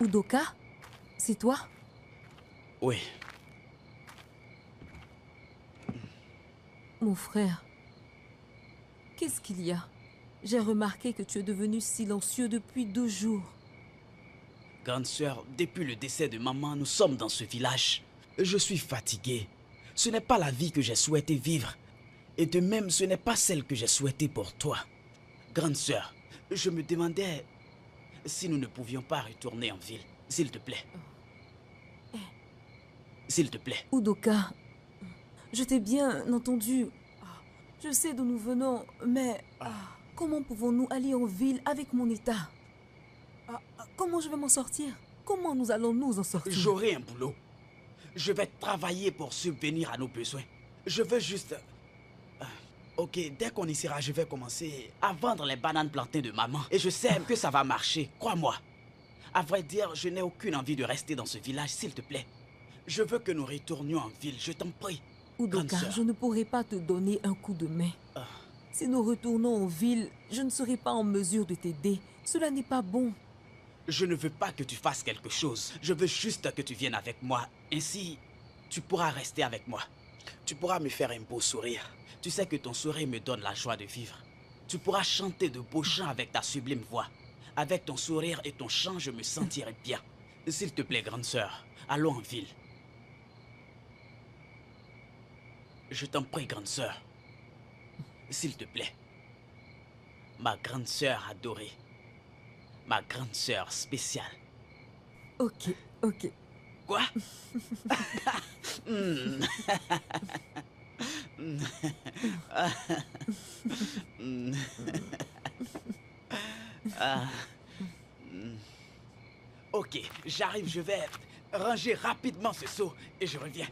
Udoka, c'est toi? Oui. Mon frère, qu'est-ce qu'il y a? J'ai remarqué que tu es devenu silencieux depuis 2 jours. Grande sœur, depuis le décès de maman, nous sommes dans ce village. Je suis fatigué. Ce n'est pas la vie que j'ai souhaité vivre. Et de même, ce n'est pas celle que j'ai souhaitée pour toi. Grande sœur, je me demandais si nous ne pouvions pas retourner en ville. S'il te plaît. S'il te plaît. Udoka, je t'ai bien entendu. Je sais d'où nous venons, mais comment pouvons-nous aller en ville avec mon état? Comment je vais m'en sortir? Comment nous allons nous en sortir? J'aurai un boulot. Je vais travailler pour subvenir à nos besoins. Je veux juste... Ok, dès qu'on y sera, je vais commencer à vendre les bananes plantains de maman. Et je sais que ça va marcher, crois-moi. À vrai dire, je n'ai aucune envie de rester dans ce village, s'il te plaît. Je veux que nous retournions en ville, je t'en prie. Udoka, je ne pourrai pas te donner un coup de main. Si nous retournons en ville, je ne serai pas en mesure de t'aider. Cela n'est pas bon. Je ne veux pas que tu fasses quelque chose. Je veux juste que tu viennes avec moi. Ainsi, tu pourras rester avec moi. Tu pourras me faire un beau sourire. Tu sais que ton sourire me donne la joie de vivre. Tu pourras chanter de beaux chants avec ta sublime voix. Avec ton sourire et ton chant, je me sentirai bien. S'il te plaît, grande sœur, allons en ville. Je t'en prie, grande sœur. S'il te plaît. Ma grande sœur adorée. Ma grande sœur spéciale. Ok, ok. Quoi? Ok, j'arrive, je vais ranger rapidement ce seau et je reviens.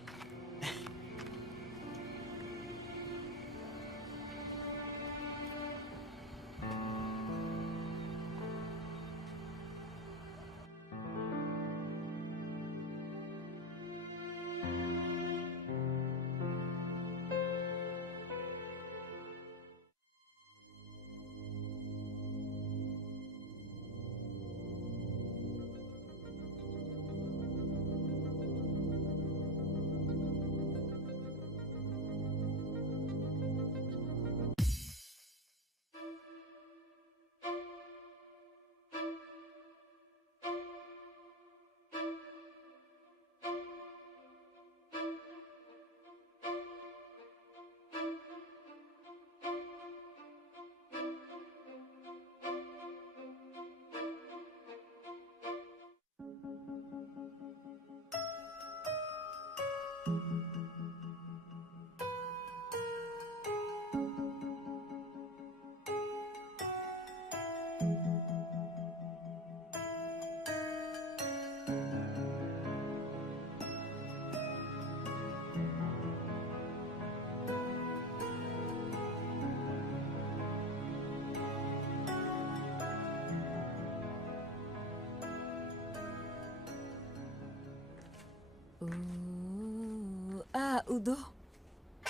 Ah, Udo.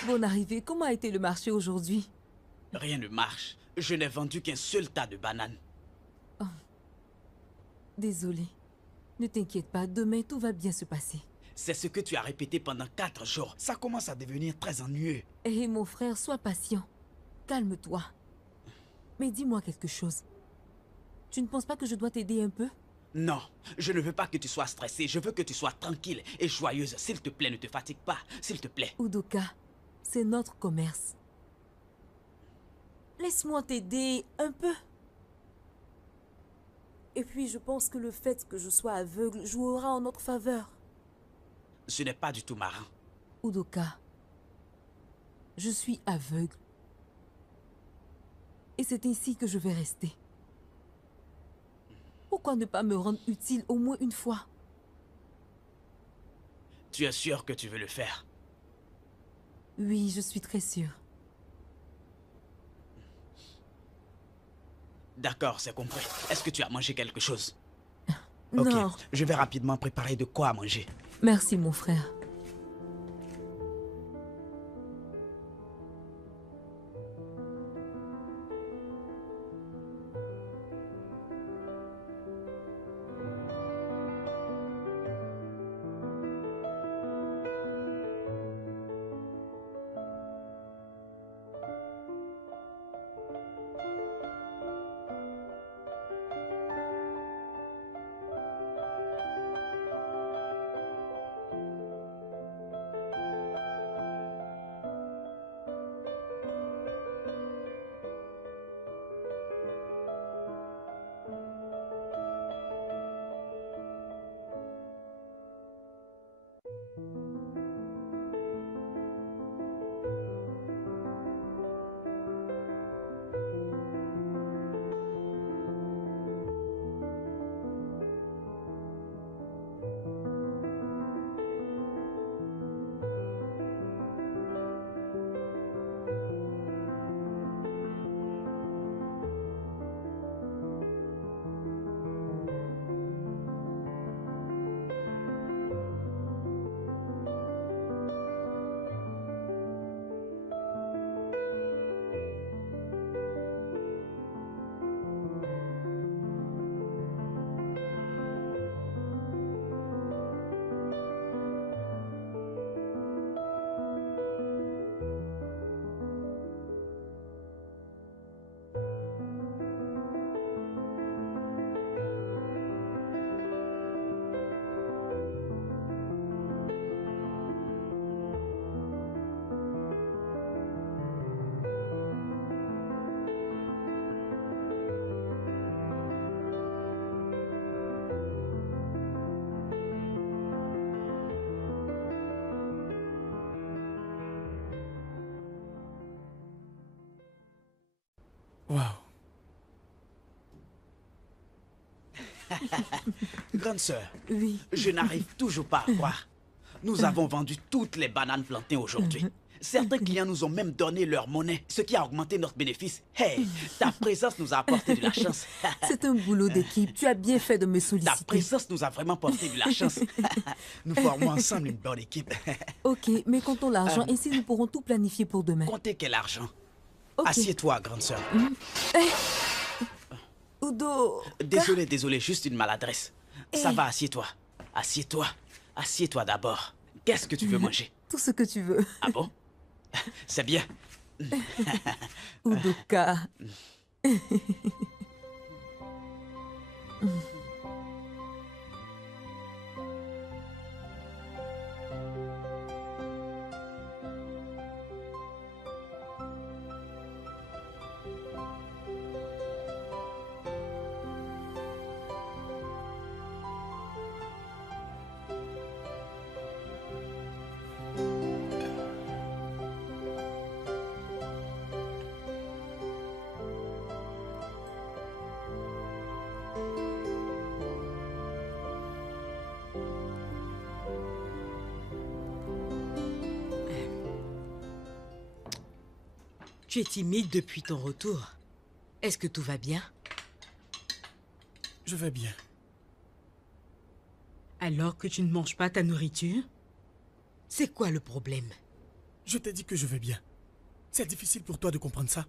Bonne arrivée. Comment a été le marché aujourd'hui? Rien ne marche. Je n'ai vendu qu'un seul tas de bananes. Oh. Désolée. Ne t'inquiète pas, demain tout va bien se passer. C'est ce que tu as répété pendant 4 jours. Ça commence à devenir très ennuyeux. Hé, mon frère, sois patient. Calme-toi. Mais dis-moi quelque chose. Tu ne penses pas que je dois t'aider un peu? Non, je ne veux pas que tu sois stressée. Je veux que tu sois tranquille et joyeuse. S'il te plaît, ne te fatigue pas. S'il te plaît. Udoka, c'est notre commerce. Laisse-moi t'aider un peu. Et puis, je pense que le fait que je sois aveugle jouera en notre faveur. Ce n'est pas du tout marrant. Udoka, je suis aveugle. Et c'est ainsi que je vais rester. Pourquoi ne pas me rendre utile au moins une fois? Tu es sûr que tu veux le faire? Oui, je suis très sûre. D'accord, c'est compris. Est-ce que tu as mangé quelque chose? Non. Ok, je vais rapidement préparer de quoi à manger. Merci, mon frère. Wow. Grande sœur, Oui. je n'arrive toujours pas à croire. Nous avons vendu toutes les bananes plantées aujourd'hui. Certains clients nous ont même donné leur monnaie, ce qui a augmenté notre bénéfice. Hey, ta présence nous a apporté de la chance. C'est un boulot d'équipe. Tu as bien fait de me Ta solliciter. présence nous a vraiment apporté de la chance. Nous formons ensemble une bonne équipe. Ok, mais comptons l'argent, ainsi nous pourrons tout planifier pour demain. Comptez quel argent. Ok. Assieds-toi, grande sœur. Udo... Désolé, juste une maladresse. Ça va, assieds-toi. Assieds-toi. Assieds-toi d'abord. Qu'est-ce que tu veux manger? Tout ce que tu veux. Ah bon? C'est bien. Udoka. Tu es timide depuis ton retour. Est-ce que tout va bien? Je vais bien. Alors que tu ne manges pas ta nourriture? C'est quoi le problème? Je t'ai dit que je vais bien. C'est difficile pour toi de comprendre ça?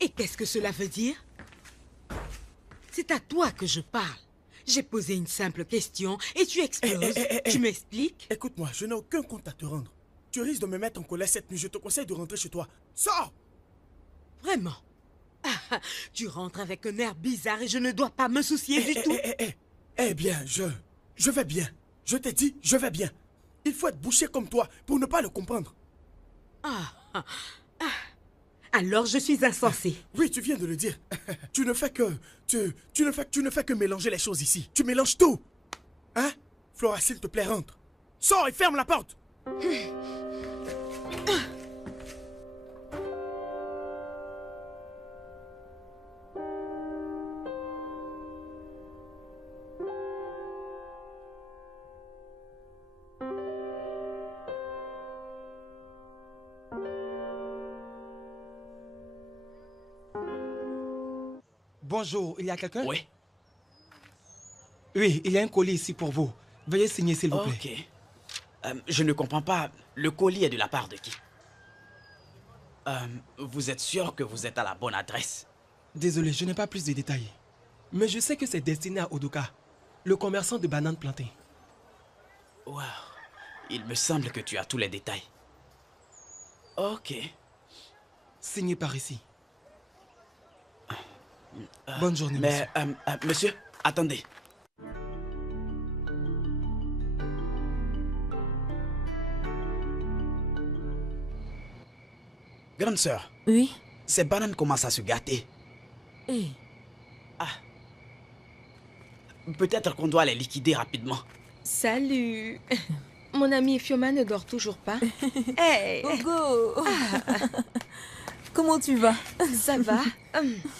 Et qu'est-ce que cela veut dire? C'est à toi que je parle. J'ai posé une simple question et tu exploses. Tu m'expliques? Écoute-moi, je n'ai aucun compte à te rendre. Tu risques de me mettre en colère cette nuit. Je te conseille de rentrer chez toi. Sors! Vraiment? Tu rentres avec un air bizarre et je ne dois pas me soucier du tout. Eh bien, je vais bien. Je t'ai dit, je vais bien. Il faut être bouché comme toi pour ne pas le comprendre. Alors je suis insensée. Oui, tu viens de le dire. Tu ne fais que mélanger les choses ici. Tu mélanges tout. Hein? Flora, s'il te plaît, rentre. Sors et ferme la porte. Bonjour, il y a quelqu'un? Oui. Oui, il y a un colis ici pour vous. Veuillez signer, s'il vous plaît. Ok. Je ne comprends pas. Le colis est de la part de qui? Vous êtes sûr que vous êtes à la bonne adresse? Désolé, je n'ai pas plus de détails. Mais je sais que c'est destiné à Udoka, le commerçant de bananes plantées. Wow. Il me semble que tu as tous les détails. Ok. Signé par ici. Bonne journée, monsieur. Mais, monsieur, attendez. Grande sœur, Oui? ces bananes commencent à se gâter. Eh, Peut-être qu'on doit les liquider rapidement. Salut. Mon ami Fioma ne dort toujours pas. Hey, Hugo! Comment tu vas? ça va?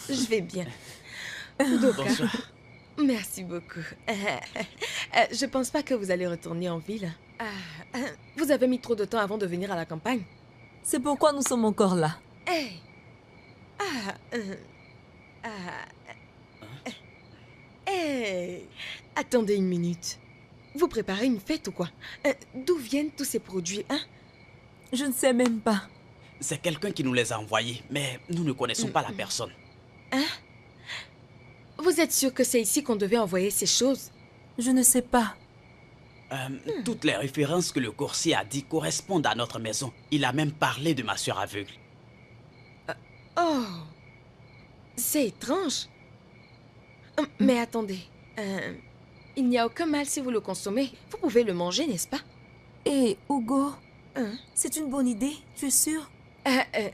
Je vais bien. Udoka, Bonsoir. merci beaucoup. Je pense pas que vous allez retourner en ville. Vous avez mis trop de temps avant de venir à la campagne. C'est pourquoi nous sommes encore là. Hey. Hey. Attendez une minute. Vous préparez une fête ou quoi? D'où viennent tous ces produits, hein? Je ne sais même pas. C'est quelqu'un qui nous les a envoyés, mais nous ne connaissons pas la personne. Vous êtes sûr que c'est ici qu'on devait envoyer ces choses? Je ne sais pas. Toutes les références que le coursier a dit correspondent à notre maison. Il a même parlé de ma soeur aveugle. Oh, c'est étrange. Mais attendez, Il n'y a aucun mal si vous le consommez. Vous pouvez le manger, n'est-ce pas? Et Hugo, Hein? c'est une bonne idée, tu es sûr?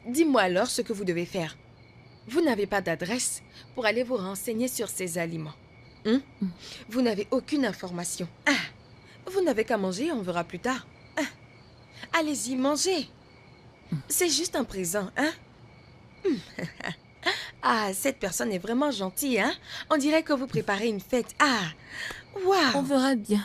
Dis-moi alors ce que vous devez faire. Vous n'avez pas d'adresse pour aller vous renseigner sur ces aliments. Hein? Vous n'avez aucune information. Vous n'avez qu'à manger, on verra plus tard. Allez-y, mangez. C'est juste un présent, hein? Cette personne est vraiment gentille, hein? On dirait que vous préparez une fête. On Waouh! verra bien.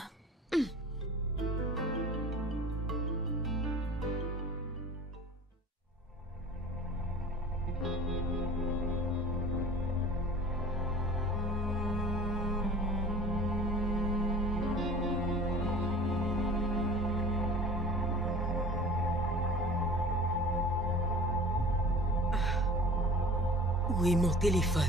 Où est mon téléphone?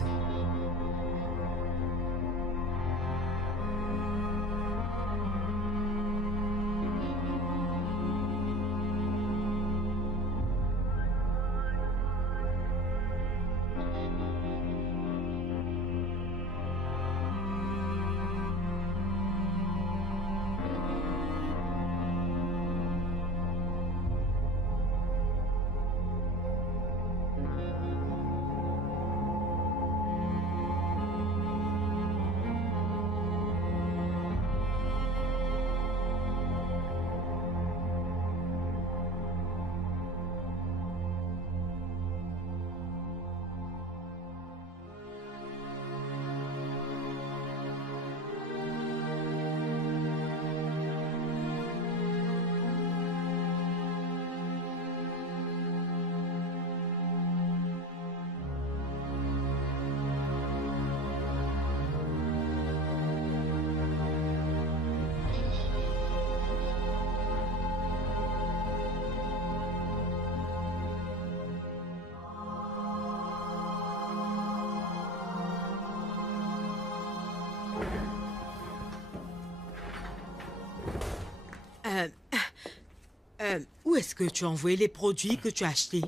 Où est-ce que tu as envoyé les produits que tu as achetés?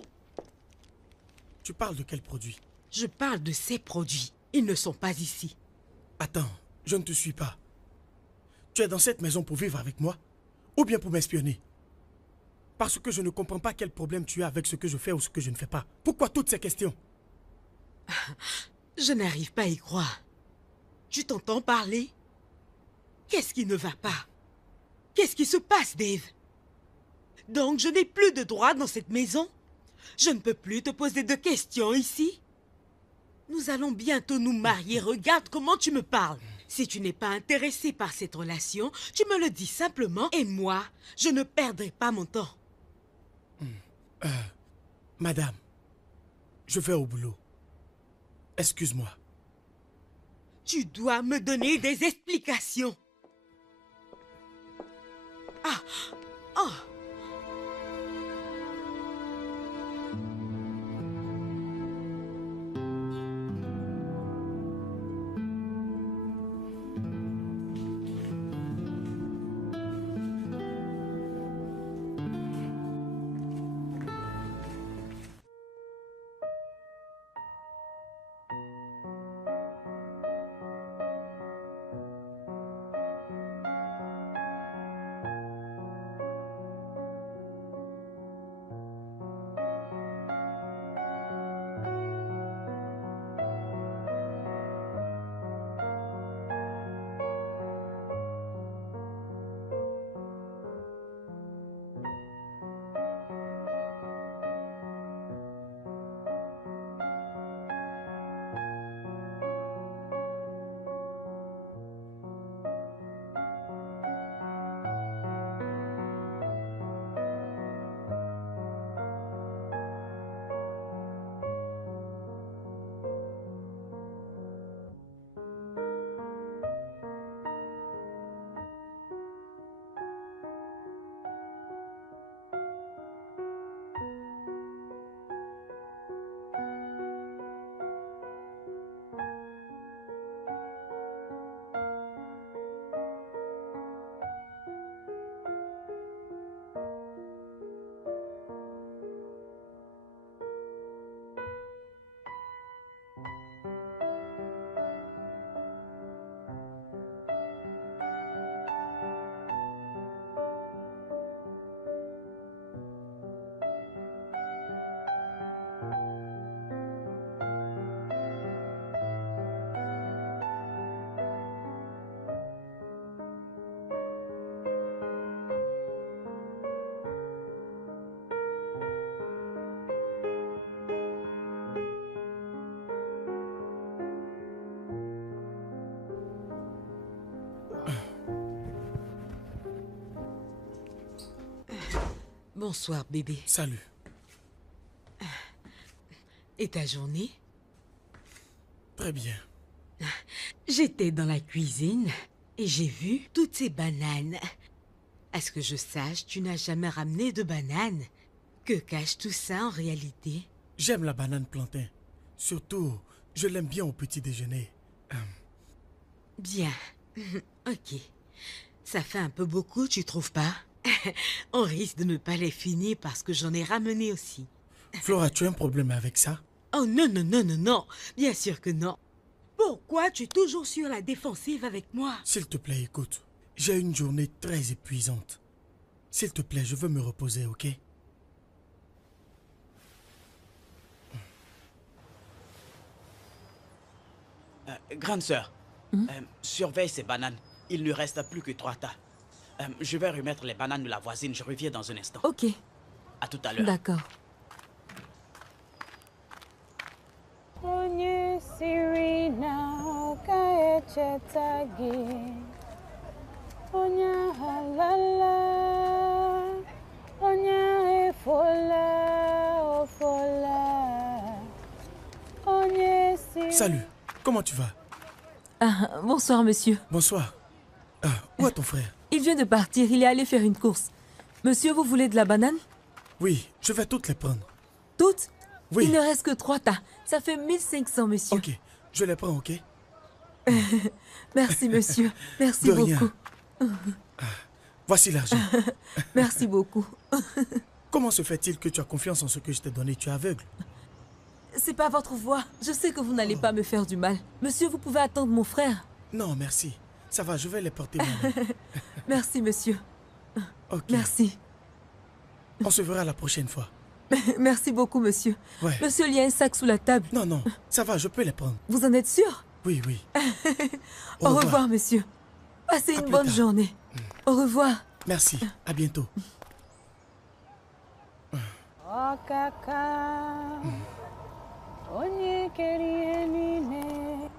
Tu parles de quel produit? Je parle de ces produits. Ils ne sont pas ici. Attends, je ne te suis pas. Tu es dans cette maison pour vivre avec moi? Ou bien pour m'espionner? Parce que je ne comprends pas quel problème tu as avec ce que je fais ou ce que je ne fais pas. Pourquoi toutes ces questions? Je n'arrive pas à y croire. Tu t'entends parler? Qu'est-ce qui ne va pas? Qu'est-ce qui se passe, Dave? Donc je n'ai plus de droit dans cette maison? Je ne peux plus te poser de questions ici? Nous allons bientôt nous marier. Regarde comment tu me parles. Si tu n'es pas intéressé par cette relation, tu me le dis simplement et moi, je ne perdrai pas mon temps. Madame, je vais au boulot. Excuse-moi. Tu dois me donner des explications. Oh. Bonsoir, bébé. Salut. Et ta journée? Très bien. J'étais dans la cuisine et j'ai vu toutes ces bananes. À ce que je sache, tu n'as jamais ramené de bananes. Que cache tout ça en réalité? J'aime la banane plantain. Surtout, je l'aime bien au petit déjeuner. Bien. Ok. Ça fait un peu beaucoup, tu trouves pas? On risque de ne pas les finir parce que j'en ai ramené aussi. Flora, tu as un problème avec ça? Oh non, non, non, non, non. Bien sûr que non. Pourquoi tu es toujours sur la défensive avec moi? S'il te plaît, écoute. J'ai une journée très épuisante. S'il te plaît, je veux me reposer, ok? Grande sœur, surveille ces bananes. Il ne reste plus que 3 tas. Je vais remettre les bananes de la voisine. Je reviens dans un instant. Ok, À tout à l'heure. d'accord. Onye siri na ụka echeta gị, onye halala, onye efola, ofola, onye siri. Salut, comment tu vas? Ah, bonsoir, monsieur. Bonsoir. Où est ton frère? Il vient de partir, il est allé faire une course. Monsieur, vous voulez de la banane? Oui, je vais toutes les prendre. Toutes? Oui. Il ne reste que 3 tas. Ça fait 1500, monsieur. Ok, je les prends, ok? Merci, monsieur. Merci De rien. beaucoup. Voici l'argent. Merci beaucoup. Comment se fait-il que tu as confiance en ce que je t'ai donné? Tu es aveugle. C'est pas votre voix. Je sais que vous n'allez pas me faire du mal. Monsieur, vous pouvez attendre mon frère. Non, merci. Ça va, je vais les porter moi-même. Merci, monsieur. Ok. Merci. On se verra la prochaine fois. Merci beaucoup, monsieur. Ouais. Monsieur, il y a un sac sous la table. Non, non, ça va, je peux les prendre. Vous en êtes sûr? Oui, oui. Au revoir, monsieur. Passez À une plus bonne tard. journée. Au revoir. Merci, à bientôt. Ọkaka, onye kere ihe niile,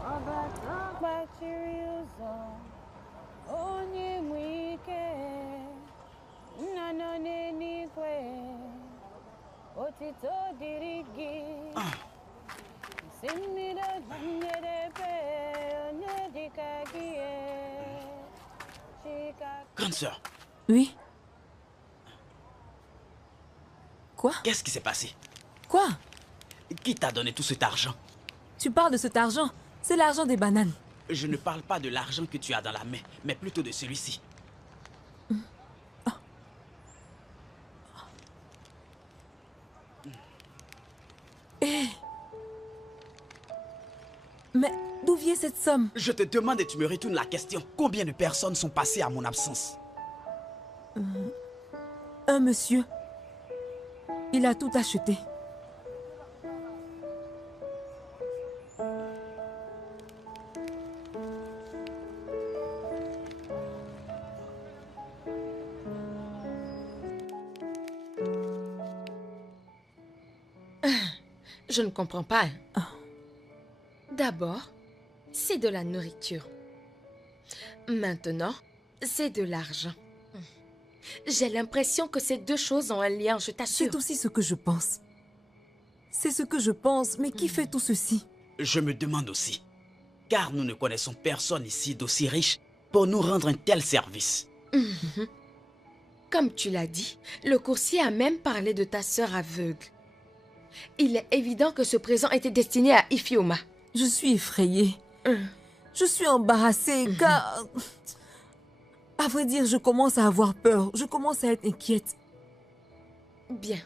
ọbata gbachiri ụzọ, onye nwe ike, nna nọ n'eluigwe, otito dịrị gị, si mmiri oji njedebe, onye dịka gị, chika. Grande sœur, Oui? Quoi? qu'est-ce qui s'est passé? Quoi? Qui t'a donné tout cet argent? Tu parles de cet argent? C'est l'argent des bananes. Je ne parle pas de l'argent que tu as dans la main, mais plutôt de celui-ci. Mais d'où vient cette somme? Je te demande et tu me retournes la question. Combien de personnes sont passées à mon absence? Un monsieur. Il a tout acheté. Je ne comprends pas. D'abord, c'est de la nourriture. Maintenant, c'est de l'argent. J'ai l'impression que ces deux choses ont un lien, je t'assure. C'est aussi ce que je pense. C'est ce que je pense, mais qui fait tout ceci? Je me demande aussi. Car nous ne connaissons personne ici d'aussi riche pour nous rendre un tel service. Comme tu l'as dit, le coursier a même parlé de ta sœur aveugle. Il est évident que ce présent était destiné à Ifioma. Je suis effrayée. Je suis embarrassée car... À vrai dire, je commence à avoir peur. Je commence à être inquiète. Bien.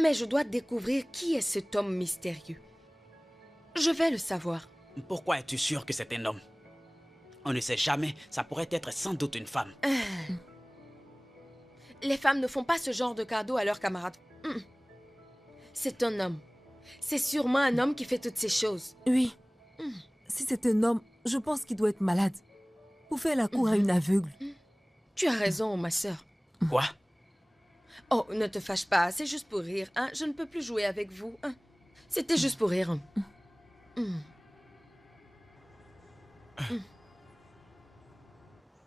Mais je dois découvrir qui est cet homme mystérieux. Je vais le savoir. Pourquoi es-tu sûr que c'est un homme? On ne sait jamais, ça pourrait être sans doute une femme. Les femmes ne font pas ce genre de cadeaux à leurs camarades. C'est un homme. C'est sûrement un homme qui fait toutes ces choses. Oui. Si c'est un homme, je pense qu'il doit être malade. Pour faire la cour à une aveugle. Tu as raison, ma sœur. Quoi? Oh, ne te fâche pas, c'est juste pour rire. Hein? Je ne peux plus jouer avec vous. Hein? C'était juste pour rire.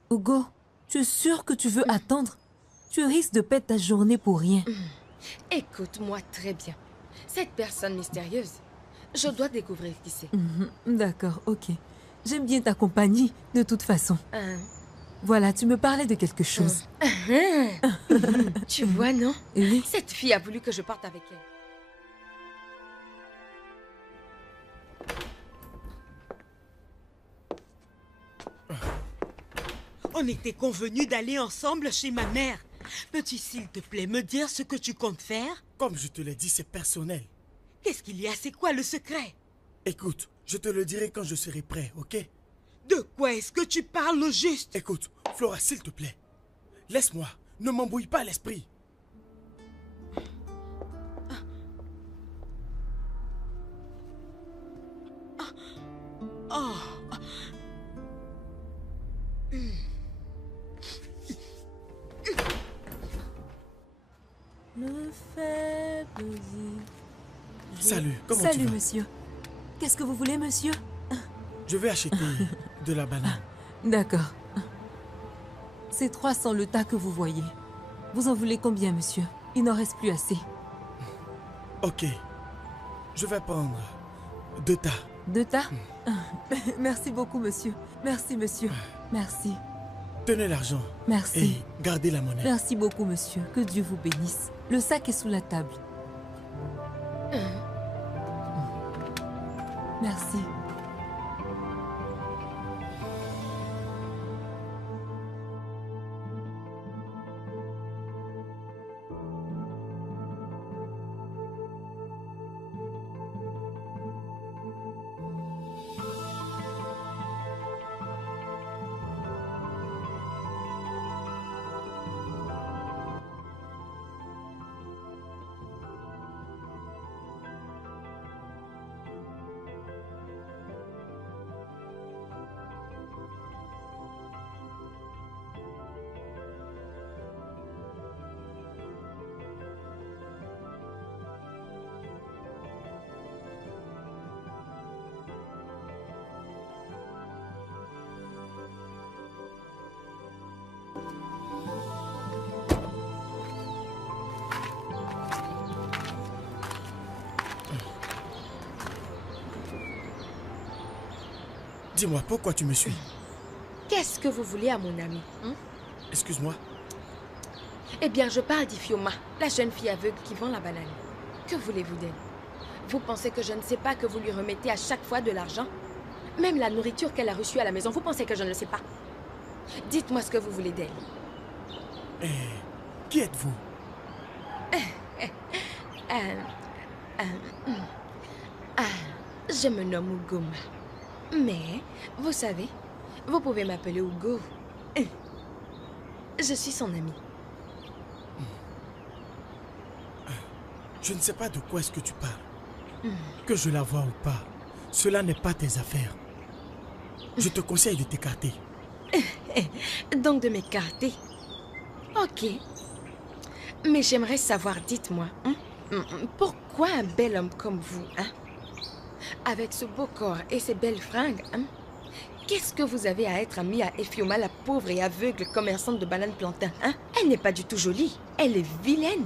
Hugo, tu es sûr que tu veux attendre? Tu risques de perdre ta journée pour rien. Écoute-moi très bien. Cette personne mystérieuse, je dois découvrir qui c'est. D'accord, ok. J'aime bien ta compagnie, de toute façon. Hein? Voilà, tu me parlais de quelque chose. Tu vois, non? Oui. Cette fille a voulu que je parte avec elle. On était convenus d'aller ensemble chez ma mère. Peux-tu, s'il te plaît, me dire ce que tu comptes faire? Comme je te l'ai dit, c'est personnel. Qu'est-ce qu'il y a? C'est quoi le secret? Écoute, je te le dirai quand je serai prêt, ok? De quoi est-ce que tu parles au juste? Écoute, Flora, s'il te plaît. Laisse-moi. Ne m'embrouille pas l'esprit. Oh, Le faible dit... Salut, comment tu Salut, vas? monsieur. Qu'est-ce que vous voulez, monsieur? Je vais acheter de la banane. D'accord. C'est 300 le tas que vous voyez. Vous en voulez combien, monsieur? Il n'en reste plus assez. Ok. Je vais prendre 2 tas. 2 tas? Merci beaucoup, monsieur. Merci, monsieur. Merci. Tenez l'argent. Merci. Et gardez la monnaie. Merci beaucoup, monsieur. Que Dieu vous bénisse. Le sac est sous la table. Merci. Dis-moi, pourquoi tu me suis? Qu'est-ce que vous voulez à mon ami? Excuse-moi. Eh bien, je parle d'Ifioma, la jeune fille aveugle qui vend la banane. Que voulez-vous d'elle? Vous pensez que je ne sais pas que vous lui remettez à chaque fois de l'argent? Même la nourriture qu'elle a reçue à la maison, vous pensez que je ne le sais pas? Dites-moi ce que vous voulez d'elle. Et qui êtes-vous? Je me nomme Ugoma. Mais, vous savez, vous pouvez m'appeler Ugo. Je suis son ami. Je ne sais pas de quoi est-ce que tu parles. Que je la vois ou pas, cela n'est pas tes affaires. Je te conseille de t'écarter. Donc de m'écarter. Ok. Mais j'aimerais savoir, dites-moi, pourquoi un bel homme comme vous, avec ce beau corps et ces belles fringues, qu'est-ce que vous avez à être ami à Ifioma, la pauvre et aveugle commerçante de bananes plantains, Elle n'est pas du tout jolie, elle est vilaine.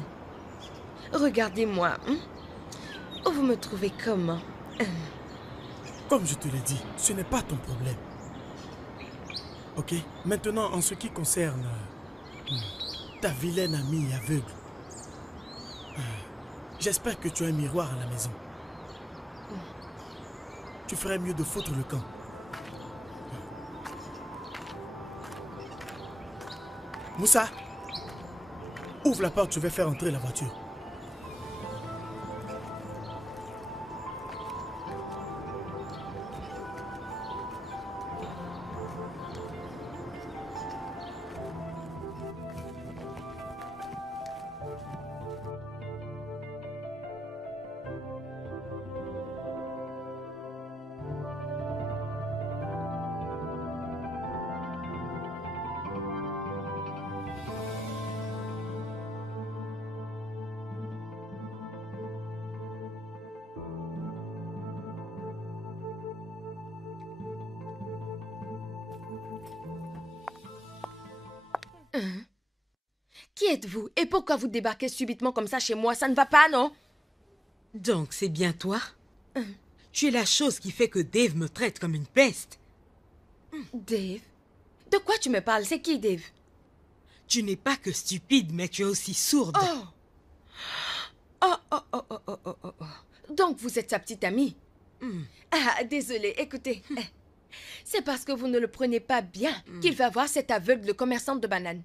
Regardez-moi, Vous me trouvez comment? Comme je te l'ai dit, ce n'est pas ton problème. Ok? Maintenant, en ce qui concerne ta vilaine amie aveugle, j'espère que tu as un miroir à la maison. Tu ferais mieux de foutre le camp. Moussa, ouvre la porte, je vais faire entrer la voiture. Qui êtes-vous? Et pourquoi vous débarquez subitement comme ça chez moi? Ça ne va pas, non? Donc, c'est bien toi? Tu es la chose qui fait que Dave me traite comme une peste. Dave? De quoi tu me parles? C'est qui, Dave? Tu n'es pas que stupide, mais tu es aussi sourde. Oh! Oh. Donc, vous êtes sa petite amie? Ah, désolé, écoutez. C'est parce que vous ne le prenez pas bien qu'il va voir cette aveugle commerçante de bananes.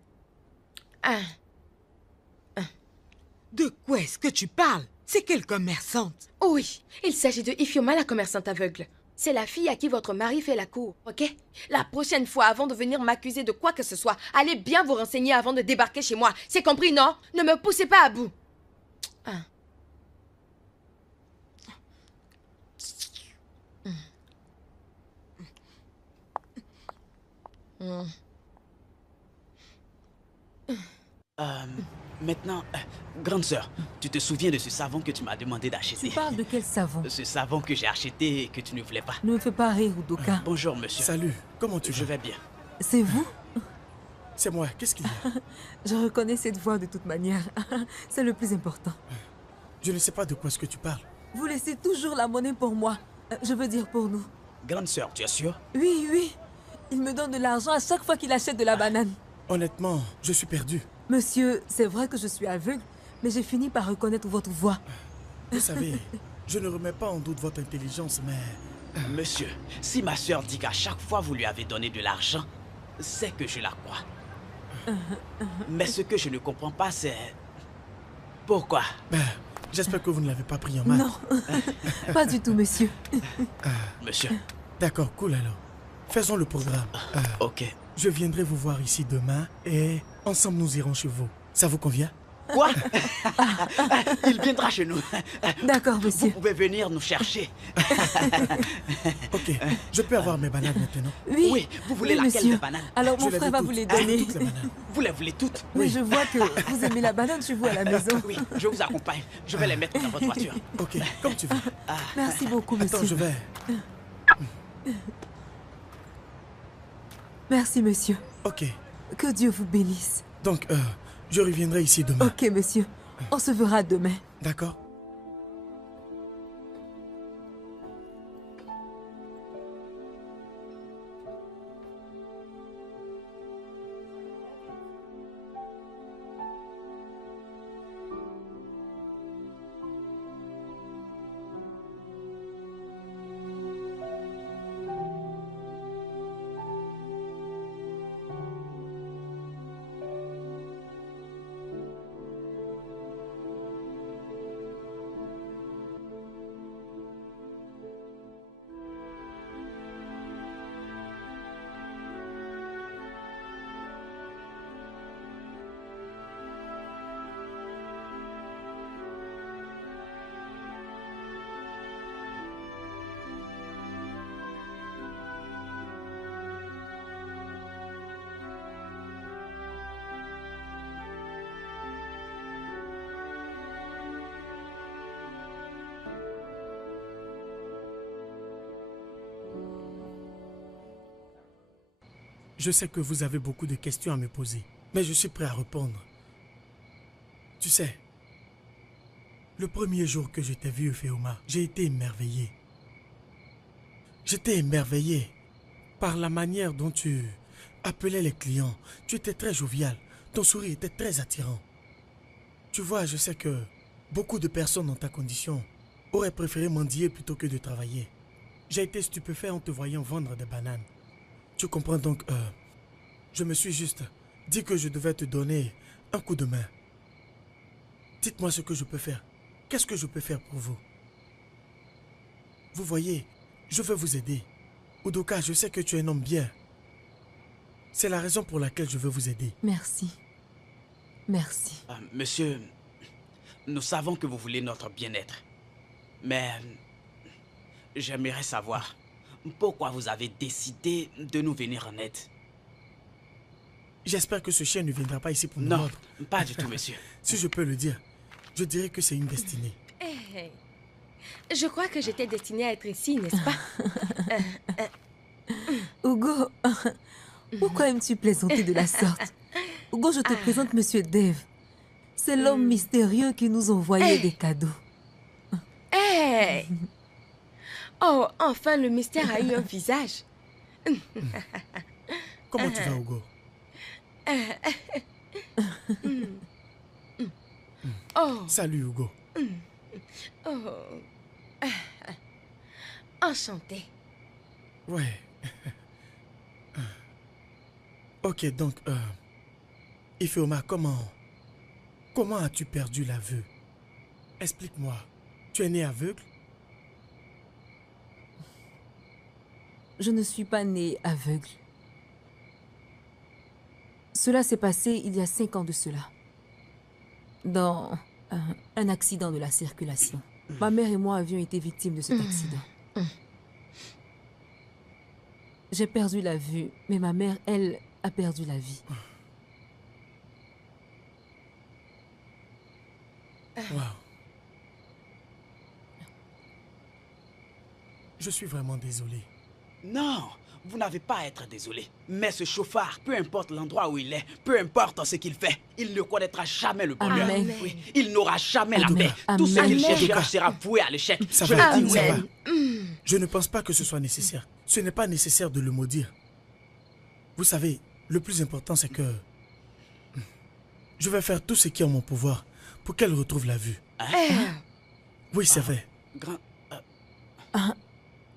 De quoi est-ce que tu parles? C'est quelle commerçante? Oui, il s'agit de Ifioma, la commerçante aveugle. C'est la fille à qui votre mari fait la cour, ok? La prochaine fois, avant de venir m'accuser de quoi que ce soit, allez bien vous renseigner avant de débarquer chez moi. C'est compris, non? Ne me poussez pas à bout. Maintenant, grande sœur, tu te souviens de ce savon que tu m'as demandé d'acheter? Tu parles de quel savon? Ce savon que j'ai acheté et que tu ne voulais pas. Ne me fais pas rire, Udoka. Bonjour, monsieur. Salut, comment tu vas? Je vais bien. C'est vous? C'est moi, qu'est-ce qu'il y a? Je reconnais cette voix de toute manière. C'est le plus important. Je ne sais pas de quoi est-ce que tu parles. Vous laissez toujours la monnaie pour moi. Je veux dire pour nous. Grande sœur, tu es sûre? Oui. Il me donne de l'argent à chaque fois qu'il achète de la banane. Honnêtement, je suis perdu. Monsieur, c'est vrai que je suis aveugle, mais j'ai fini par reconnaître votre voix. Vous savez, je ne remets pas en doute votre intelligence, mais... Monsieur, si ma sœur dit qu'à chaque fois vous lui avez donné de l'argent, c'est que je la crois. Mais ce que je ne comprends pas, c'est... Pourquoi? J'espère que vous ne l'avez pas pris en main. Non, pas du tout, monsieur. Monsieur. D'accord, cool alors. Faisons le programme. Ok. Je viendrai vous voir ici demain et ensemble nous irons chez vous. Ça vous convient? Quoi? Il viendra chez nous. D'accord, monsieur. Vous pouvez venir nous chercher. Ok, je peux avoir mes bananes maintenant? Oui, vous voulez laquelle monsieur. de banane? Alors mon Je les frère veux va toutes. vous les Je veux donner. toutes les bananes. Vous les voulez toutes? Mais je vois que vous aimez la banane chez vous à la maison. Oui, je vous accompagne. Je vais les mettre dans votre voiture. Ok, comme tu veux. Merci beaucoup, monsieur. Attends, je vais... Merci, monsieur. Ok, Que Dieu vous bénisse. donc je reviendrai ici demain. Ok, monsieur. On se verra demain. D'accord? Je sais que vous avez beaucoup de questions à me poser, mais je suis prêt à répondre. Tu sais, le premier jour que je t'ai vu, Euphéoma, j'ai été émerveillé. J'étais émerveillé par la manière dont tu appelais les clients. Tu étais très jovial, ton sourire était très attirant. Tu vois, je sais que beaucoup de personnes dans ta condition auraient préféré mendier plutôt que de travailler. J'ai été stupéfait en te voyant vendre des bananes. Tu comprends donc, je me suis juste dit que je devais te donner un coup de main. Dites-moi ce que je peux faire. Qu'est-ce que je peux faire pour vous? Vous voyez, je veux vous aider. Udoka, je sais que tu es un homme bien. C'est la raison pour laquelle je veux vous aider. Merci. Merci. Monsieur, nous savons que vous voulez notre bien-être. Mais j'aimerais savoir pourquoi vous avez décidé de nous venir en aide. J'espère que ce chien ne viendra pas ici pour nous Non, mordre. pas du tout, monsieur. Si je peux le dire, je dirais que c'est une destinée. Je crois que j'étais destinée à être ici, n'est-ce pas? Hugo, pourquoi aimes-tu plaisanter de la sorte? Hugo, je te présente Monsieur Dave. C'est l'homme mystérieux qui nous envoyait des cadeaux. Hey! Oh, enfin, le mystère a eu un visage. Comment tu vas, Hugo? Oh, Salut, Hugo. oh. Enchanté. Ouais. Ok, donc, Ifeoma, comment as-tu perdu la vue? Explique-moi. Tu es né aveugle? Je ne suis pas née aveugle. Cela s'est passé il y a 5 ans de cela. Dans un accident de la circulation. Ma mère et moi avions été victimes de cet accident. J'ai perdu la vue, mais ma mère, elle, a perdu la vie. Wow. Je suis vraiment désolé. Non, vous n'avez pas à être désolé. Mais ce chauffard, peu importe l'endroit où il est, peu importe ce qu'il fait, il ne connaîtra jamais le bonheur. Amen. Oui, il n'aura jamais la Odoka. paix. Tout ce qu'il Amen. cherchera sera voué à l'échec. Ça Je va, le dis, ça oui. va. Je ne pense pas que ce soit nécessaire. Ce n'est pas nécessaire de le maudire. Vous savez, le plus important, c'est que je vais faire tout ce qui est en mon pouvoir pour qu'elle retrouve la vue. Oui, c'est vrai. Grand,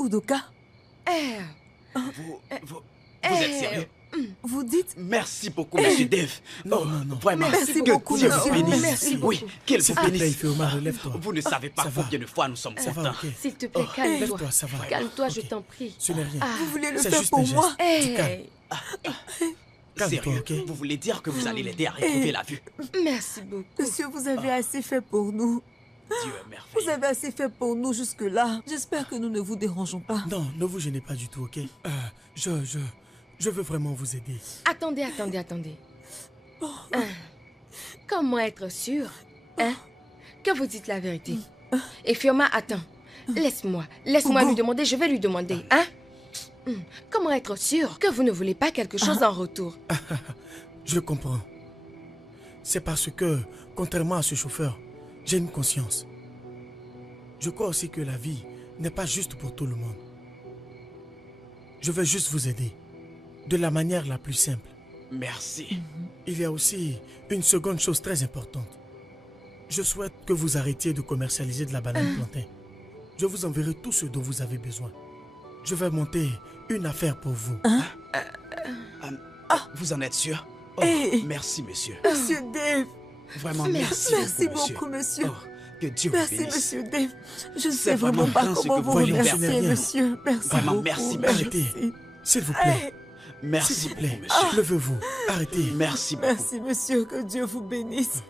Udoka, vous êtes sérieux? vous dites... Merci beaucoup, monsieur Dave. Non, non, non. Vraiment, Merci que beaucoup, Dieu monsieur. vous bénisse. Merci Oui, qu'il S'il vous te plaît, bénisse. Ifeoma, relève-toi. Vous ne savez pas Ça va. combien de fois nous sommes Ça va, contents. ok. S'il te plaît, calme-toi. Lève-toi, ça va. Calme-toi, je Ok. t'en prie. Ce n'est rien. Vous voulez le C'est faire juste pour un geste. moi? Tu calmes. Hey! Calme-toi, Sérieux, ok? vous voulez dire que vous allez l'aider à retrouver la vue? Merci beaucoup. Monsieur, vous avez assez fait pour nous. Dieu est Vous merveilleux. avez assez fait pour nous jusque-là. J'espère que nous ne vous dérangeons pas. Non, ne vous gênez pas du tout, ok? Je veux vraiment vous aider. Attendez. Comment être sûr, hein, que vous dites la vérité? Et Fioma, attends. Laisse-moi Hugo. lui demander, je vais lui demander, hein? Comment être sûr que vous ne voulez pas quelque chose en retour? Je comprends. C'est parce que, contrairement à ce chauffeur, j'ai une conscience. Je crois aussi que la vie n'est pas juste pour tout le monde. Je veux juste vous aider, de la manière la plus simple. Merci. Il y a aussi une seconde chose très importante. Je souhaite que vous arrêtiez de commercialiser de la banane plantain. Je vous enverrai tout ce dont vous avez besoin. Je vais monter une affaire pour vous. Vous en êtes sûr? Oh, Hey. merci, monsieur. Monsieur Dave, Vraiment, merci, merci beaucoup, beaucoup, monsieur. Oh, que Dieu vous Merci, bénisse. monsieur Dave. Je ne C'est sais vraiment vraiment pas grand ce comment que vous vous voulez remercier, faire. monsieur. Merci Vraiment, beaucoup. merci, Arrêtez. Merci. S'il vous plaît, Hey, Merci s'il vous beaucoup, plaît, monsieur. levez-vous. Arrêtez. Merci beaucoup. merci, monsieur. Que Dieu vous bénisse.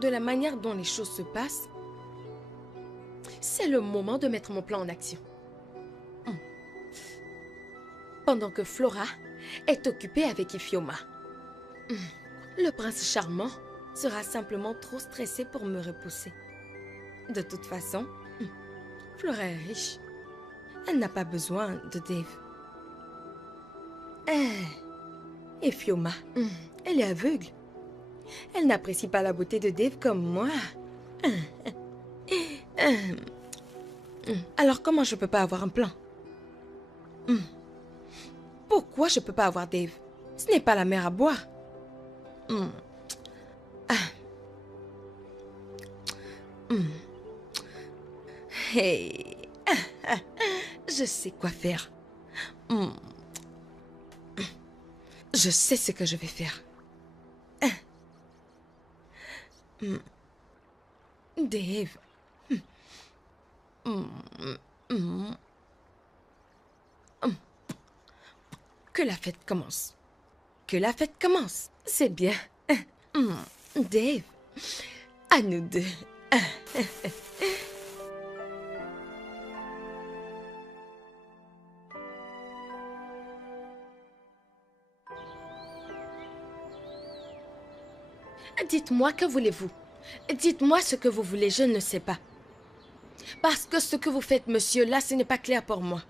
De la manière dont les choses se passent, c'est le moment de mettre mon plan en action. Pendant que Flora est occupée avec Ifioma. Le prince charmant sera simplement trop stressé pour me repousser. De toute façon, Flora est riche. Elle n'a pas besoin de Dave. Ifioma, elle est aveugle. Elle n'apprécie pas la beauté de Dave comme moi. Alors comment je peux pas avoir un plan? Pourquoi je peux pas avoir Dave? Ce n'est pas la mer à boire. Hey. Je sais quoi faire. Je sais ce que je vais faire. Dave. Que la fête commence. Que la fête commence. C'est bien. Dave. À nous deux. Dites-moi, que voulez-vous? Dites-moi ce que vous voulez, je ne sais pas. Parce que ce que vous faites, monsieur, là, ce n'est pas clair pour moi.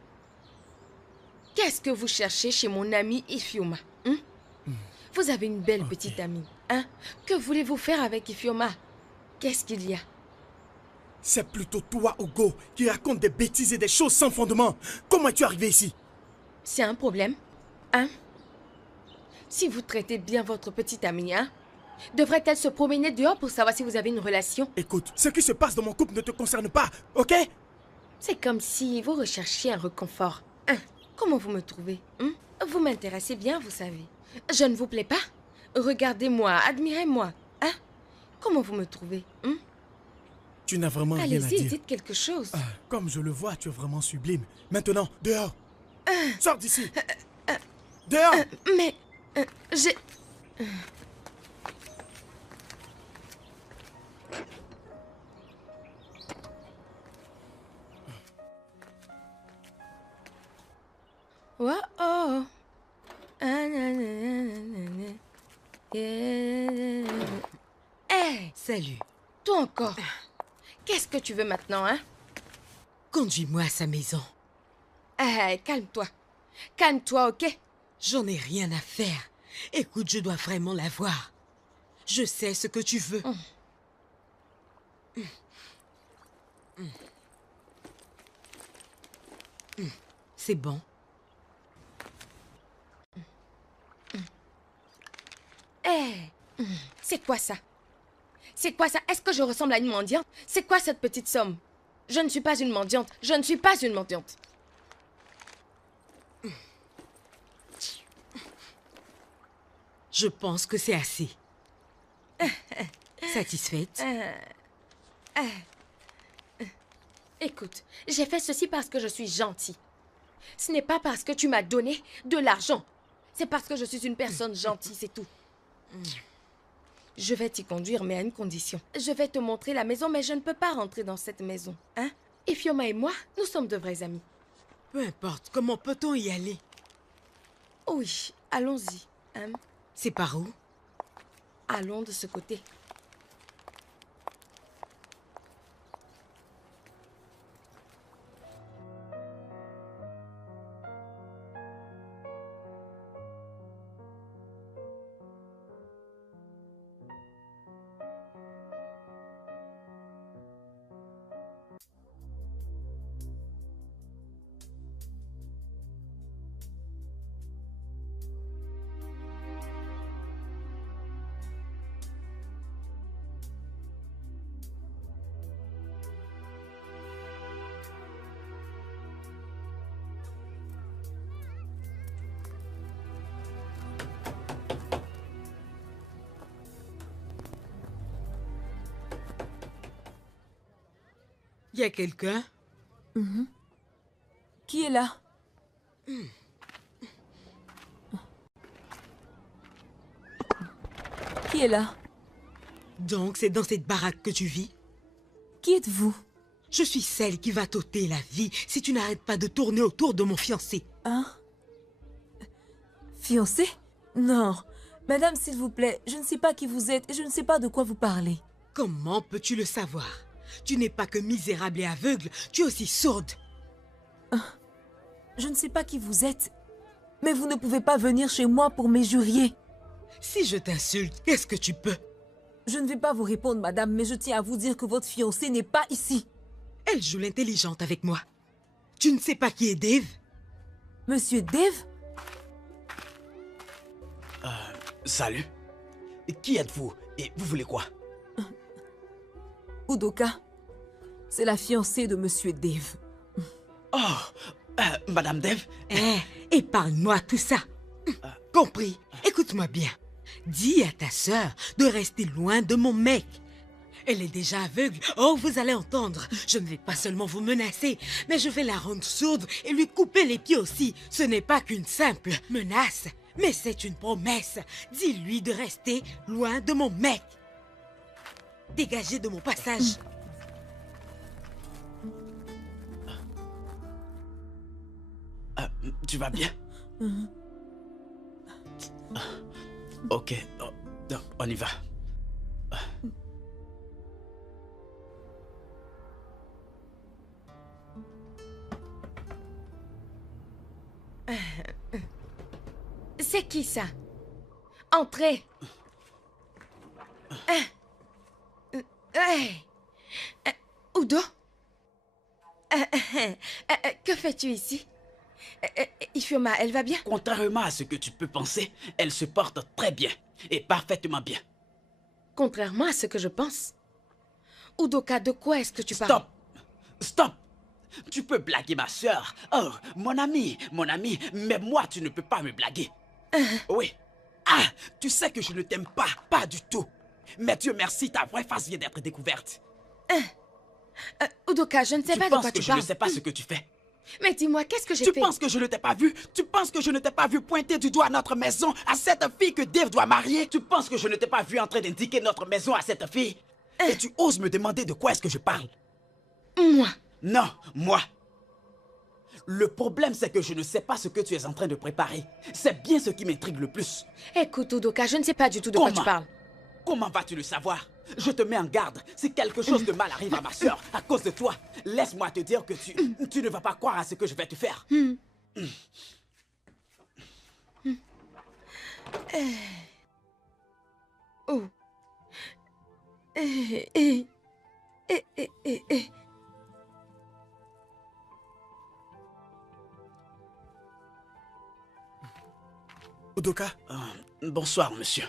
Qu'est-ce que vous cherchez chez mon ami Ifeoma, hein? Vous avez une belle petite amie, hein? Que voulez-vous faire avec Ifeoma? Qu'est-ce qu'il y a? C'est plutôt toi, Ogo, qui raconte des bêtises et des choses sans fondement. Comment es-tu arrivé ici? C'est un problème, hein? Si vous traitez bien votre petite amie, hein? Devrait-elle se promener dehors pour savoir si vous avez une relation? Écoute, ce qui se passe dans mon couple ne te concerne pas, ok? C'est comme si vous recherchiez un réconfort. Hein? Comment vous me trouvez, hein? Vous m'intéressez bien, vous savez. Je ne vous plais pas? Regardez-moi, admirez-moi, hein? Comment vous me trouvez, hein? Tu n'as vraiment rien à Allez-y, dire. dites quelque chose. Comme je le vois, tu es vraiment sublime. Maintenant, dehors. Sors d'ici. Dehors. Mais... j'ai... Oh, oh. Hey, Salut. toi encore. Qu'est-ce que tu veux maintenant, hein? Conduis-moi à sa maison. Hey, calme-toi. Calme-toi, ok? J'en ai rien à faire. Écoute, je dois vraiment la voir. Je sais ce que tu veux. C'est bon. Hey, c'est quoi ça? C'est quoi ça? Est-ce que je ressemble à une mendiante? C'est quoi cette petite somme? Je ne suis pas une mendiante. Je ne suis pas une mendiante. Je pense que c'est assez. Satisfaite? Écoute, j'ai fait ceci parce que je suis gentille. Ce n'est pas parce que tu m'as donné de l'argent. C'est parce que je suis une personne gentille, c'est tout. Je vais t'y conduire, mais à une condition. Je vais te montrer la maison, mais je ne peux pas rentrer dans cette maison. Hein? Ifeoma et moi, nous sommes de vrais amis. Peu importe, comment peut-on y aller? Oui, allons-y. Hein? C'est par où? Allons de ce côté. Y a quelqu'un? Qui est là? Qui est là? Donc c'est dans cette baraque que tu vis? Qui êtes-vous? Je suis celle qui va t'ôter la vie si tu n'arrêtes pas de tourner autour de mon fiancé. Hein? Fiancé? Non. Madame, s'il vous plaît, je ne sais pas qui vous êtes et je ne sais pas de quoi vous parlez. Comment peux-tu le savoir? Tu n'es pas que misérable et aveugle, tu es aussi sourde. Je ne sais pas qui vous êtes, mais vous ne pouvez pas venir chez moi pour m'injurier. Si je t'insulte, qu'est-ce que tu peux? Je ne vais pas vous répondre, madame, mais je tiens à vous dire que votre fiancé n'est pas ici. Elle joue l'intelligente avec moi. Tu ne sais pas qui est Dave? Monsieur Dave? Salut. Qui êtes-vous et vous voulez quoi? Udoka, c'est la fiancée de Monsieur Dave. Oh, Madame Dave. Épargne-moi tout ça. Compris? Écoute-moi bien. Dis à ta sœur de rester loin de mon mec. Elle est déjà aveugle. Oh, vous allez entendre. Je ne vais pas seulement vous menacer, mais je vais la rendre sourde et lui couper les pieds aussi. Ce n'est pas qu'une simple menace, mais c'est une promesse. Dis-lui de rester loin de mon mec. Dégagez de mon passage. Tu vas bien? Ok, on y va. C'est qui ça? Entrez. Udo? Que fais-tu ici? Ifeoma, elle va bien? Contrairement à ce que tu peux penser, elle se porte très bien et parfaitement bien. Contrairement à ce que je pense. Udoka, de quoi est-ce que tu parles? Stop! Stop! Tu peux blaguer ma soeur. Oh, mon ami, mais moi tu ne peux pas me blaguer. Oui. Ah, tu sais que je ne t'aime pas, pas du tout. Mais Dieu merci, ta vraie face vient d'être découverte. Udoka, je ne sais pas de quoi tu parles. Tu penses que je ne sais pas ce que tu fais? Mais dis-moi, qu'est-ce que j'ai fait? Tu penses que je ne t'ai pas vu? Tu penses que je ne t'ai pas vu pointer du doigt notre maison à cette fille que Dave doit marier? Tu penses que je ne t'ai pas vu en train d'indiquer notre maison à cette fille? Et tu oses me demander de quoi est-ce que je parle? Moi? Non, moi. Le problème, c'est que je ne sais pas ce que tu es en train de préparer. C'est bien ce qui m'intrigue le plus. Écoute, Udoka, je ne sais pas du tout de quoi tu parles. Comment vas-tu le savoir? Je te mets en garde. Si quelque chose de mal arrive à ma soeur à cause de toi, laisse-moi te dire que tu ne vas pas croire à ce que je vais te faire. Oh. Udoka? Bonsoir, monsieur.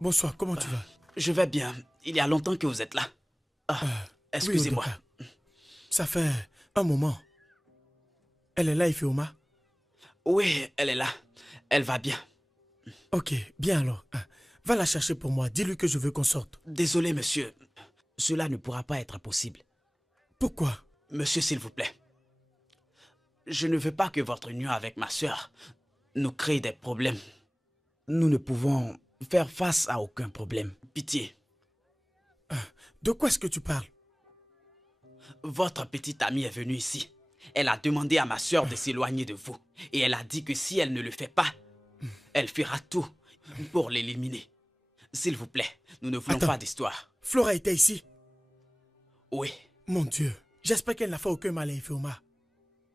Bonsoir, comment tu vas? Je vais bien. Il y a longtemps que vous êtes là. Excusez-moi. Oui, ça fait un moment. Elle est là, Ifeoma? Oui, elle est là. Elle va bien. Ok, bien alors. Va la chercher pour moi. Dis-lui que je veux qu'on sorte. Désolé, monsieur. Cela ne pourra pas être possible. Pourquoi? Monsieur, s'il vous plaît. Je ne veux pas que votre union avec ma soeur nous crée des problèmes. Nous ne pouvons faire face à aucun problème. Pitié. De quoi est-ce que tu parles? Votre petite amie est venue ici. Elle a demandé à ma soeur de s'éloigner de vous. Et elle a dit que si elle ne le fait pas, elle fera tout pour l'éliminer. S'il vous plaît, nous ne voulons pas d'histoire. Flora était ici? Oui. Mon Dieu, j'espère qu'elle n'a fait aucun mal à Ifeoma.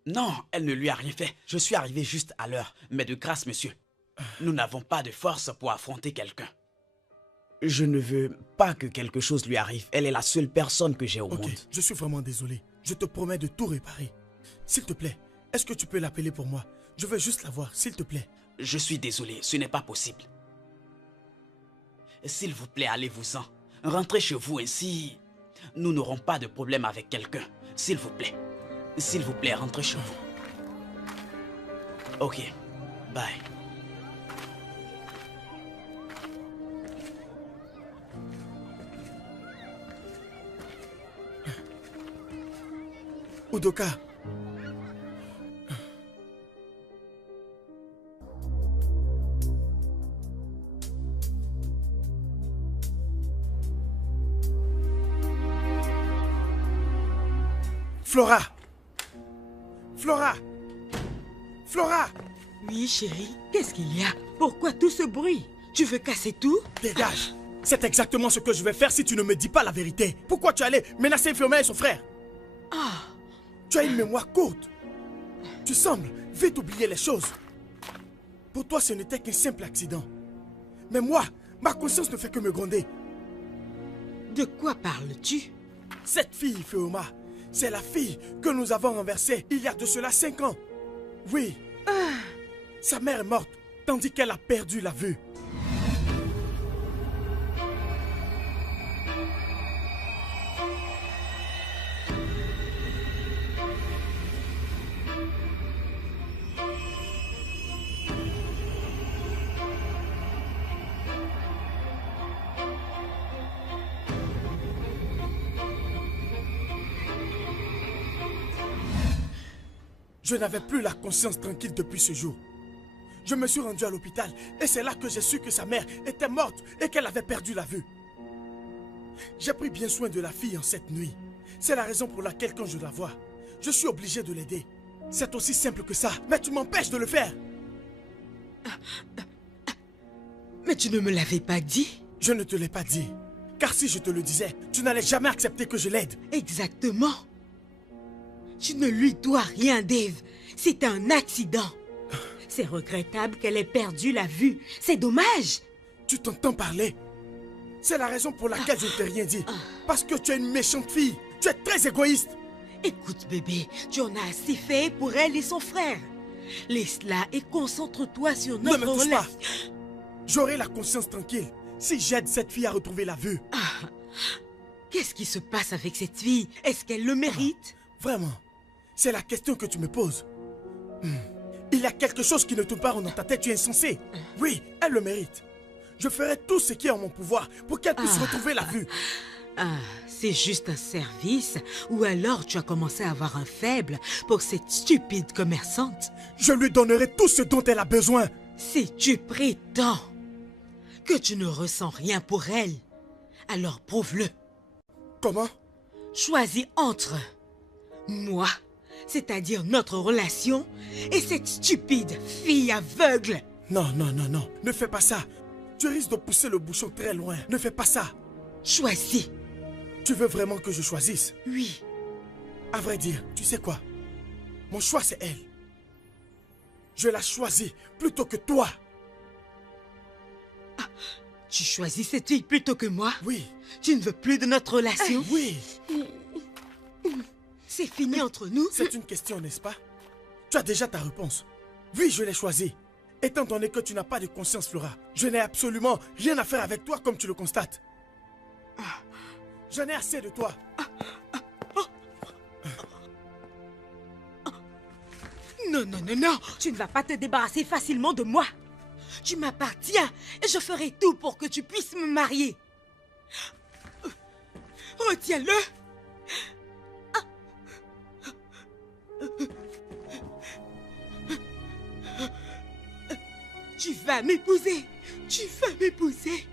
Non, elle ne lui a rien fait. Je suis arrivé juste à l'heure. Mais de grâce, monsieur, nous n'avons pas de force pour affronter quelqu'un. Je ne veux pas que quelque chose lui arrive. Elle est la seule personne que j'ai au monde. Je suis vraiment désolé. Je te promets de tout réparer. S'il te plaît, est-ce que tu peux l'appeler pour moi? Je veux juste la voir, s'il te plaît. Je suis désolé, ce n'est pas possible. S'il vous plaît, allez-vous-en. Rentrez chez vous, ainsi nous n'aurons pas de problème avec quelqu'un. S'il vous plaît. S'il vous plaît, rentrez chez vous. Ok, bye. Udoka. Flora. Flora. Flora. Oui, chérie. Qu'est-ce qu'il y a? Pourquoi tout ce bruit? Tu veux casser tout? Dégage. C'est exactement ce que je vais faire si tu ne me dis pas la vérité. Pourquoi tu allais menacer Ifeoma et son frère? Tu as une mémoire courte. Tu sembles vite oublier les choses. Pour toi, ce n'était qu'un simple accident. Mais moi, ma conscience ne fait que me gronder. De quoi parles-tu? Cette fille, Ifeoma, c'est la fille que nous avons renversée il y a de cela 5 ans. Oui. Sa mère est morte, tandis qu'elle a perdu la vue. Je n'avais plus la conscience tranquille depuis ce jour. Je me suis rendu à l'hôpital et c'est là que j'ai su que sa mère était morte et qu'elle avait perdu la vue. J'ai pris bien soin de la fille en cette nuit. C'est la raison pour laquelle quand je la vois, je suis obligé de l'aider. C'est aussi simple que ça, mais tu m'empêches de le faire. Mais tu ne me l'avais pas dit? Je ne te l'ai pas dit. Car si je te le disais, tu n'allais jamais accepter que je l'aide. Exactement. Tu ne lui dois rien, Dave. C'est un accident. C'est regrettable qu'elle ait perdu la vue. C'est dommage. Tu t'entends parler? C'est la raison pour laquelle je ne t'ai rien dit. Parce que tu es une méchante fille. Tu es très égoïste. Écoute, bébé, tu en as assez fait pour elle et son frère. Laisse-la et concentre-toi sur Ne notre me touche pas. relation. J'aurai la conscience tranquille si j'aide cette fille à retrouver la vue. Qu'est-ce qui se passe avec cette fille? Est-ce qu'elle le mérite? Vraiment, c'est la question que tu me poses. Il y a quelque chose qui ne tourne pas rond dans ta tête, tu es insensé. Oui, elle le mérite. Je ferai tout ce qui est en mon pouvoir pour qu'elle puisse retrouver la vue. C'est juste un service? Ou alors tu as commencé à avoir un faible pour cette stupide commerçante? Je lui donnerai tout ce dont elle a besoin. Si tu prétends que tu ne ressens rien pour elle, alors prouve-le. Comment? Choisis entre moi, c'est-à-dire notre relation, et cette stupide fille aveugle. Non, non, non, non. Ne fais pas ça. Tu risques de pousser le bouchon très loin. Ne fais pas ça. Choisis. Tu veux vraiment que je choisisse? Oui. À vrai dire, tu sais quoi? Mon choix, c'est elle. Je la choisis plutôt que toi. Tu choisis cette fille plutôt que moi? Oui. Tu ne veux plus de notre relation? Oui. C'est fini entre nous? C'est une question, n'est-ce pas? Tu as déjà ta réponse. Oui, je l'ai choisie. Étant donné que tu n'as pas de conscience, Flora, je n'ai absolument rien à faire avec toi comme tu le constates. J'en ai assez de toi. Non, non, non, non. Tu ne vas pas te débarrasser facilement de moi. Tu m'appartiens et je ferai tout pour que tu puisses me marier. Retiens-le. Tu vas m'épouser. Tu vas m'épouser.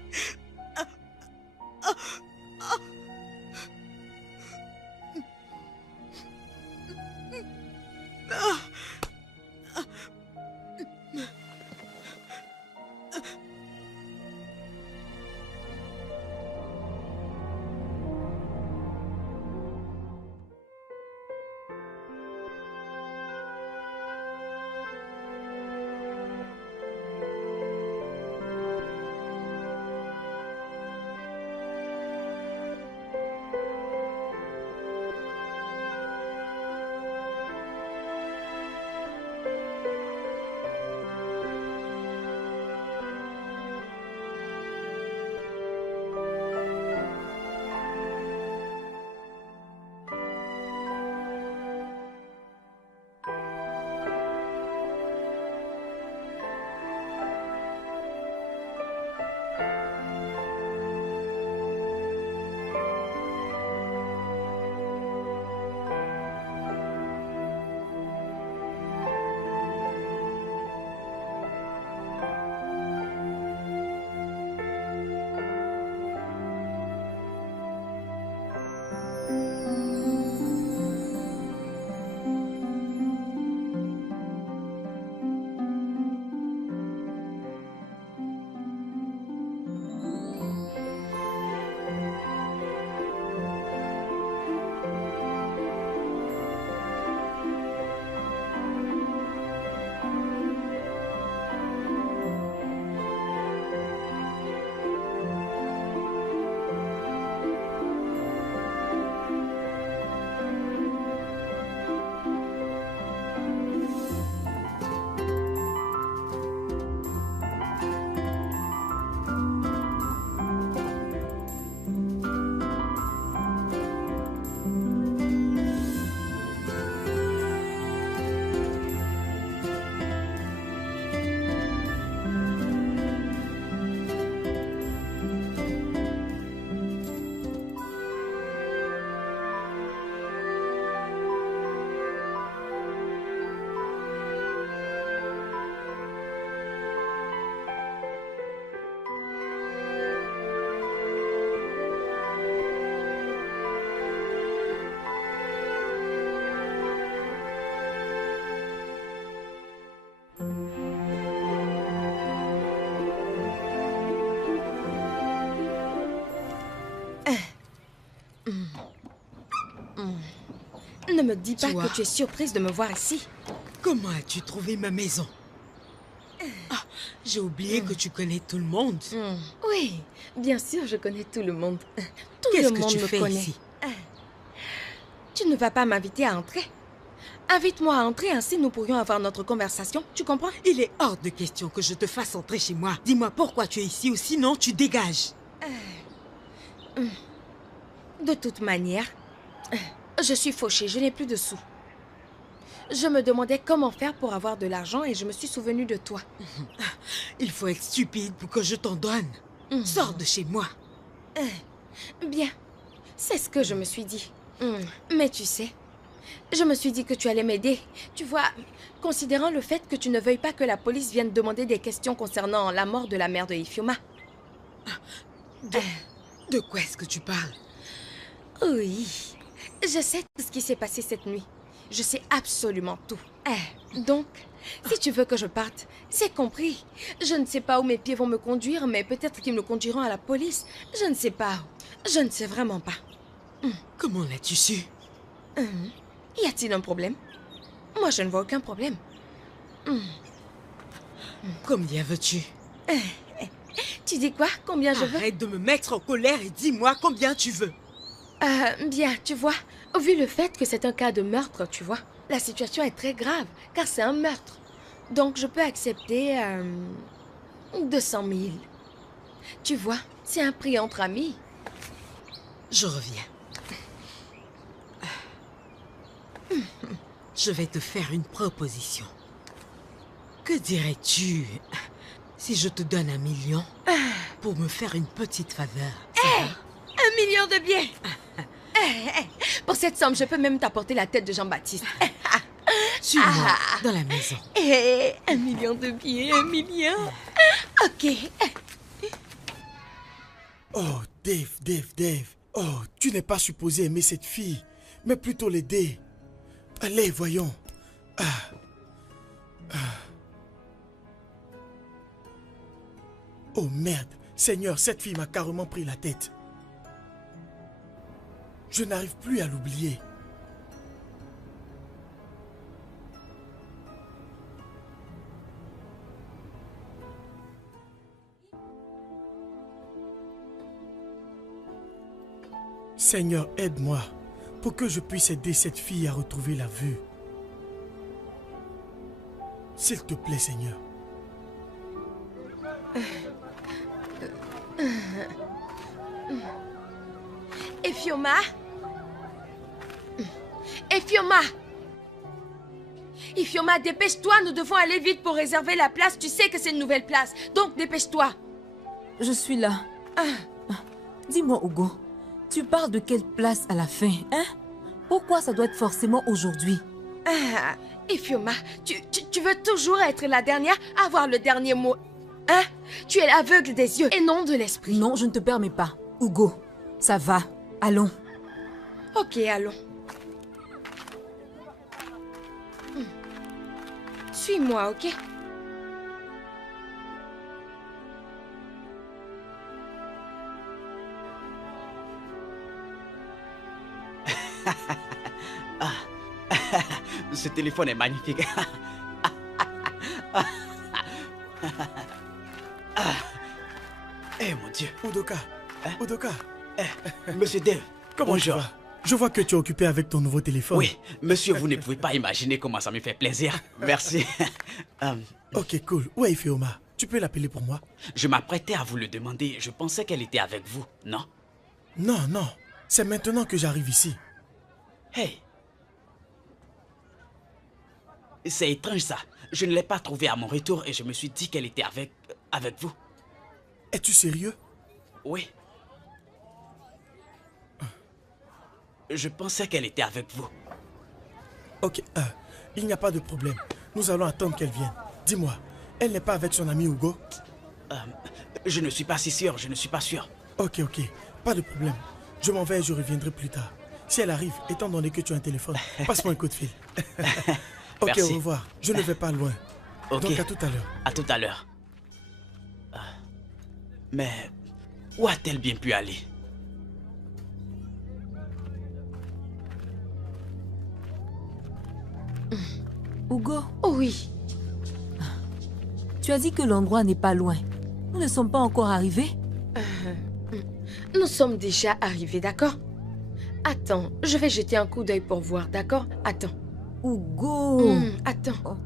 Ne me dis pas Toi. que tu es surprise de me voir ici. Comment as-tu trouvé ma maison? J'ai oublié que tu connais tout le monde. Oui, bien sûr, je connais tout le monde. Tout le Qu'est-ce que monde tu me fais connaît. ici? Tu ne vas pas m'inviter à entrer. Invite-moi à entrer, ainsi nous pourrions avoir notre conversation. Tu comprends? Il est hors de question que je te fasse entrer chez moi. Dis-moi pourquoi tu es ici ou sinon tu dégages. De toute manière, je suis fauchée, je n'ai plus de sous. Je me demandais comment faire pour avoir de l'argent et je me suis souvenue de toi. Il faut être stupide pour que je t'en donne. Sors de chez moi. Bien, c'est ce que je me suis dit. Mais tu sais, je me suis dit que tu allais m'aider. Tu vois, considérant le fait que tu ne veuilles pas que la police vienne demander des questions concernant la mort de la mère de Ifeoma. De quoi est-ce que tu parles? Oui, je sais tout ce qui s'est passé cette nuit. Je sais absolument tout. Donc, si tu veux que je parte, c'est compris. Je ne sais pas où mes pieds vont me conduire, mais peut-être qu'ils me conduiront à la police. Je ne sais pas. Je ne sais vraiment pas. Comment l'as-tu su? Y a-t-il un problème? Moi, je ne vois aucun problème. Combien veux-tu? Tu dis quoi? Combien je veux? Arrête de me mettre en colère et dis-moi combien tu veux. Bien, tu vois, vu le fait que c'est un cas de meurtre, tu vois, la situation est très grave, car c'est un meurtre. Donc, je peux accepter 200 000. Tu vois, c'est un prix entre amis. Je reviens. Je vais te faire une proposition. Que dirais-tu si je te donne 1 million pour me faire une petite faveur? Ça va? 1 million de billets. Pour cette somme, je peux même t'apporter la tête de Jean-Baptiste. Suis-moi dans la maison. 1 million de billets, 1 million. Ok. Oh, Dave. Oh, tu n'es pas supposé aimer cette fille, mais plutôt l'aider. Allez, voyons. Oh merde, Seigneur, cette fille m'a carrément pris la tête. Je n'arrive plus à l'oublier. Seigneur, aide-moi pour que je puisse aider cette fille à retrouver la vue. S'il te plaît, Seigneur. Ifeoma? Ifeoma! Ifeoma, dépêche-toi, nous devons aller vite pour réserver la place. Tu sais que c'est une nouvelle place, donc dépêche-toi. Je suis là. Dis-moi, Hugo, tu parles de quelle place à la fin, hein? Pourquoi ça doit être forcément aujourd'hui? Ifeoma, tu veux toujours être la dernière à avoir le dernier mot, hein? Tu es aveugle des yeux et non de l'esprit. Non, je ne te permets pas. Hugo, ça va. Allons. Ok, allons. Suis-moi, ok? Ce téléphone est magnifique. Eh mon Dieu. Udoka, Udoka. Monsieur Dave, Comment tu bonjour. vas? Je vois que tu es occupé avec ton nouveau téléphone. Oui, monsieur, vous ne pouvez pas imaginer comment ça me fait plaisir. Merci. Ok, cool. Où est Ifeoma? Tu peux l'appeler pour moi? Je m'apprêtais à vous le demander. Je pensais qu'elle était avec vous, non? Non. C'est maintenant que j'arrive ici. Hey. C'est étrange ça. Je ne l'ai pas trouvée à mon retour et je me suis dit qu'elle était avec vous. Es-tu sérieux? Oui. Je pensais qu'elle était avec vous. Ok, il n'y a pas de problème. Nous allons attendre qu'elle vienne. Dis-moi, elle n'est pas avec son ami Hugo? Je ne suis pas si sûr, je ne suis pas sûr. Ok, pas de problème. Je m'en vais et je reviendrai plus tard. Si elle arrive, étant donné que tu as un téléphone, passe-moi un coup de fil. Ok, Merci. au revoir. Je ne vais pas loin. Ok. Donc à tout à l'heure. À tout à l'heure. Mais où a-t-elle bien pu aller? Hugo, Oh oui. Tu as dit que l'endroit n'est pas loin. Nous ne sommes pas encore arrivés. Nous sommes déjà arrivés, d'accord? Attends, je vais jeter un coup d'œil pour voir, d'accord? Attends. Hugo. Attends. Oh.